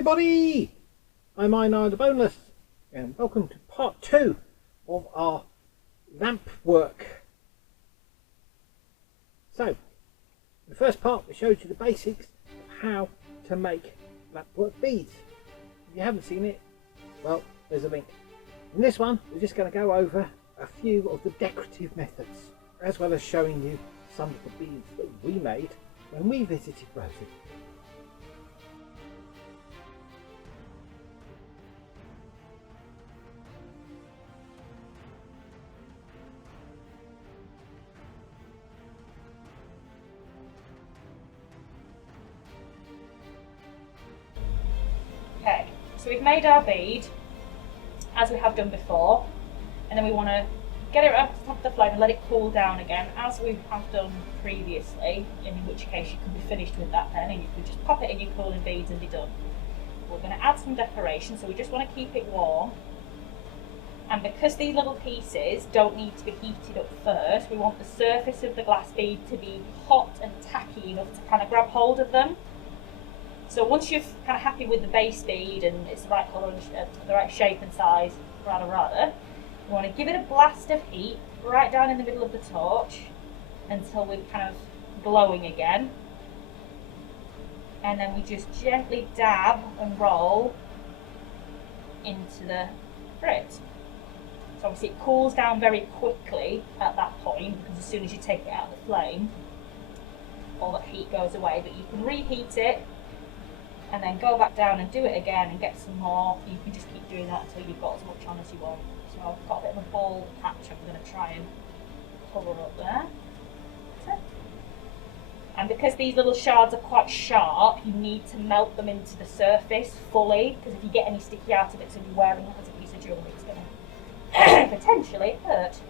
everybody, I'm Einar the Boneless and welcome to part 2 of our lamp work. So, in the first part we showed you the basics of how to make lamp work beads. If you haven't seen it, well, there's a link. In this one we're just going to go over a few of the decorative methods, as well as showing you some of the beads that we made when we visited Rosie. Okay, so we've made our bead as we have done before, and then we want to get it up to the top of the flame and let it cool down again as we have done previously, in which case you could be finished with that then and you could just pop it in your cooling beads and be done. We're going to add some decoration, so we just want to keep it warm, and because these little pieces don't need to be heated up first, we want the surface of the glass bead to be hot and tacky enough to kind of grab hold of them. So once you're kind of happy with the base bead and it's the right colour and the right shape and size, you want to give it a blast of heat right down in the middle of the torch until we're kind of glowing again. And then we just gently dab and roll into the grit. So obviously it cools down very quickly at that point, because as soon as you take it out of the flame, all that heat goes away, but you can reheat it and then go back down and do it again and get some more. You can just keep doing that until you've got as much on as you want. So I've got a bit of a bald patch I'm going to try and cover up there. That's it. And because these little shards are quite sharp, you need to melt them into the surface fully, because if you get any sticky out of it, so you're wearing it as a piece of jewellery, it's going to potentially hurt. So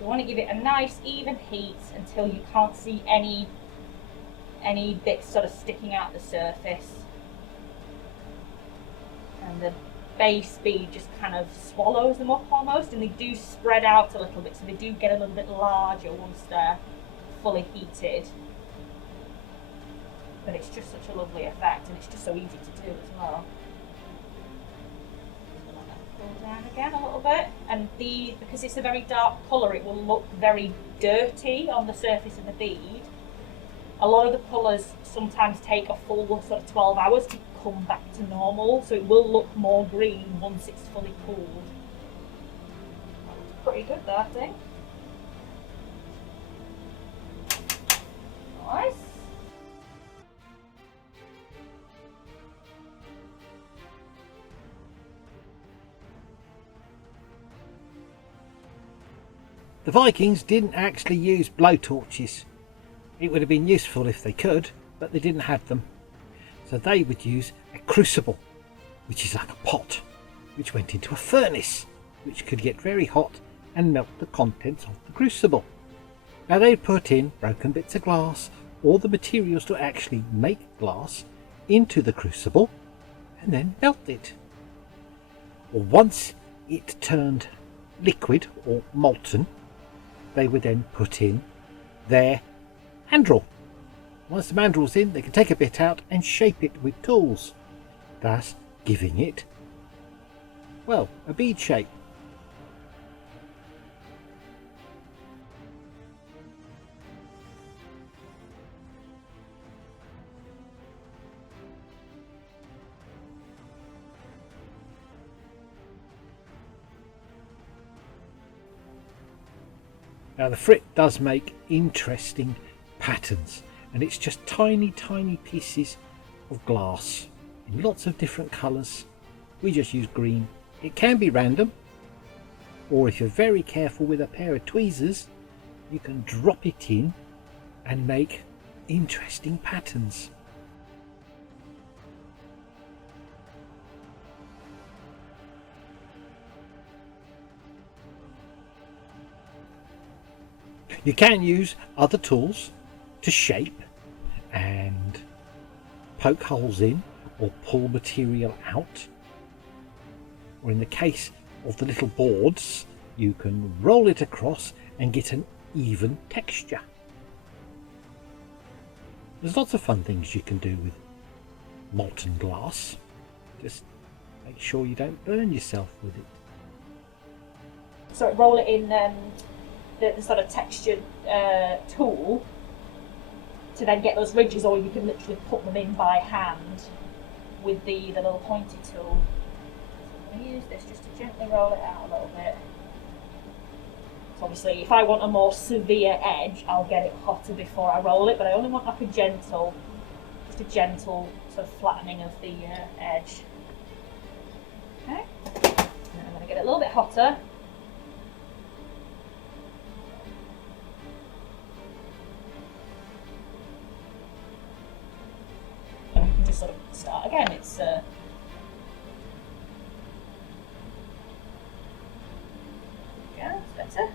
you want to give it a nice even heat until you can't see any bits sort of sticking out the surface, and the base bead just kind of swallows them up almost, and they do spread out a little bit, so they do get a little bit larger once they're fully heated. But it's just such a lovely effect, and it's just so easy to do as well. Let that cool down again a little bit, and because it's a very dark colour, it will look very dirty on the surface of the bead. A lot of the colours sometimes take a full sort of 12 hours to come back to normal, so it will look more green once it's fully cooled. That looks pretty good, that, I think. Nice. The Vikings didn't actually use blowtorches. It would have been useful if they could, but they didn't have them. So they would use a crucible, which is like a pot, which went into a furnace, which could get very hot and melt the contents of the crucible. Now they'd put in broken bits of glass, or the materials to actually make glass, into the crucible and then melt it. Once it turned liquid or molten, they would then put in their mandrel. Once the mandrel's in, they can take a bit out and shape it with tools, thus giving it, well, a bead shape. Now the frit does make interesting patterns, and it's just tiny pieces of glass in lots of different colours. We just use green. It can be random, or if you're very careful with a pair of tweezers, you can drop it in and make interesting patterns. You can use other tools to shape and poke holes in or pull material out, or in the case of the little boards, you can roll it across and get an even texture. There's lots of fun things you can do with molten glass. Just make sure you don't burn yourself with it. So roll it in the sort of textured tool to then get those ridges, or you can literally put them in by hand with the little pointy tool. So I'm going to use this just to gently roll it out a little bit. So obviously if I want a more severe edge, I'll get it hotter before I roll it, but I only want like a gentle sort of flattening of the edge. Okay, and then I'm going to get it a little bit hotter. And we can just sort of start again. It's yeah, it's better.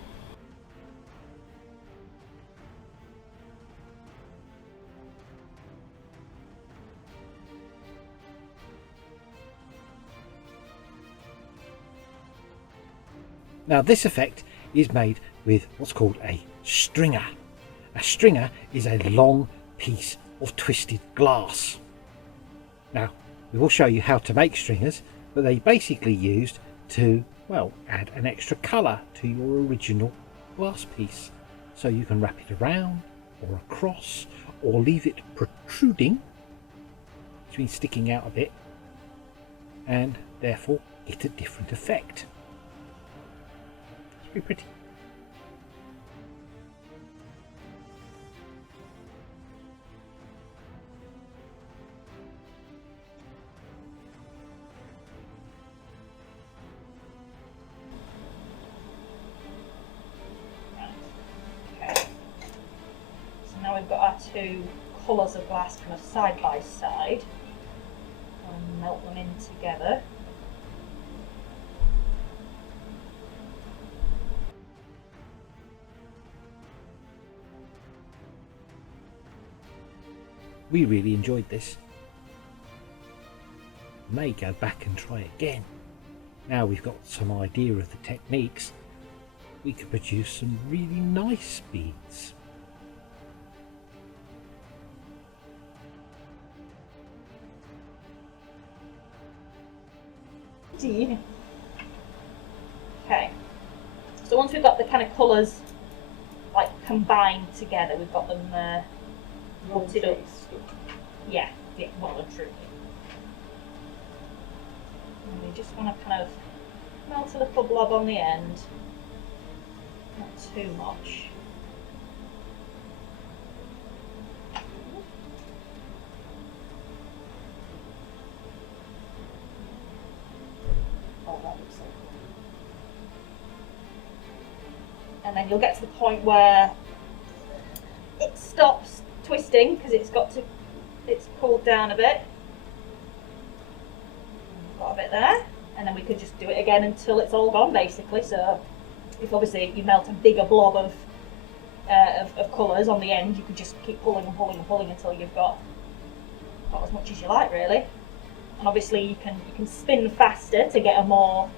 Now this effect is made with what's called a stringer. A stringer is a long piece of twisted glass. Now we will show you how to make stringers, but they basically used to, well, add an extra colour to your original glass piece. So you can wrap it around or across or leave it protruding, which means sticking out a bit, and therefore get a different effect. It's pretty. Okay. So now we've got our two colours of glass kind of side by side. And melt them in together. We really enjoyed this. May go back and try again. Now we've got some idea of the techniques, we could produce some really nice beads. Okay, so once we've got the kind of colours like combined together, we've got them rotted up. Yeah, well and truly. And we just want to kind of melt a little blob on the end, not too much. Oh, that looks so cool. And then you'll get to the point where it stops twisting because it's cooled down a bit. Got a bit there, and then we could just do it again until it's all gone, basically. So if obviously you melt a bigger blob of colours on the end, you could just keep pulling and pulling and pulling until you've got as much as you like, really. And obviously you can spin faster to get a more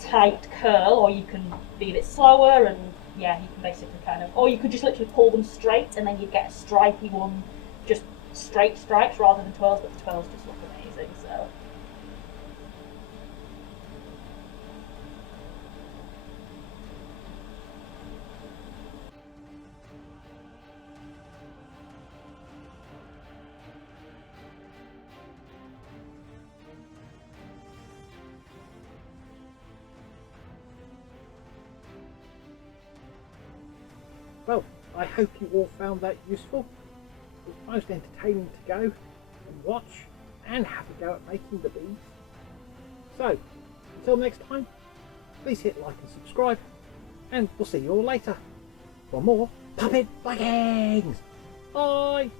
tight curl, or you can be a bit slower, and yeah, you can basically kind of, or you could just literally pull them straight and then you get a stripy one, just straight stripes rather than twirls, but the twirls just look amazing. So Well, I hope you all found that useful. It was most entertaining to go and watch and have a go at making the beads. So, until next time, please hit like and subscribe, and we'll see you all later for more Puppet Vikings. Bye!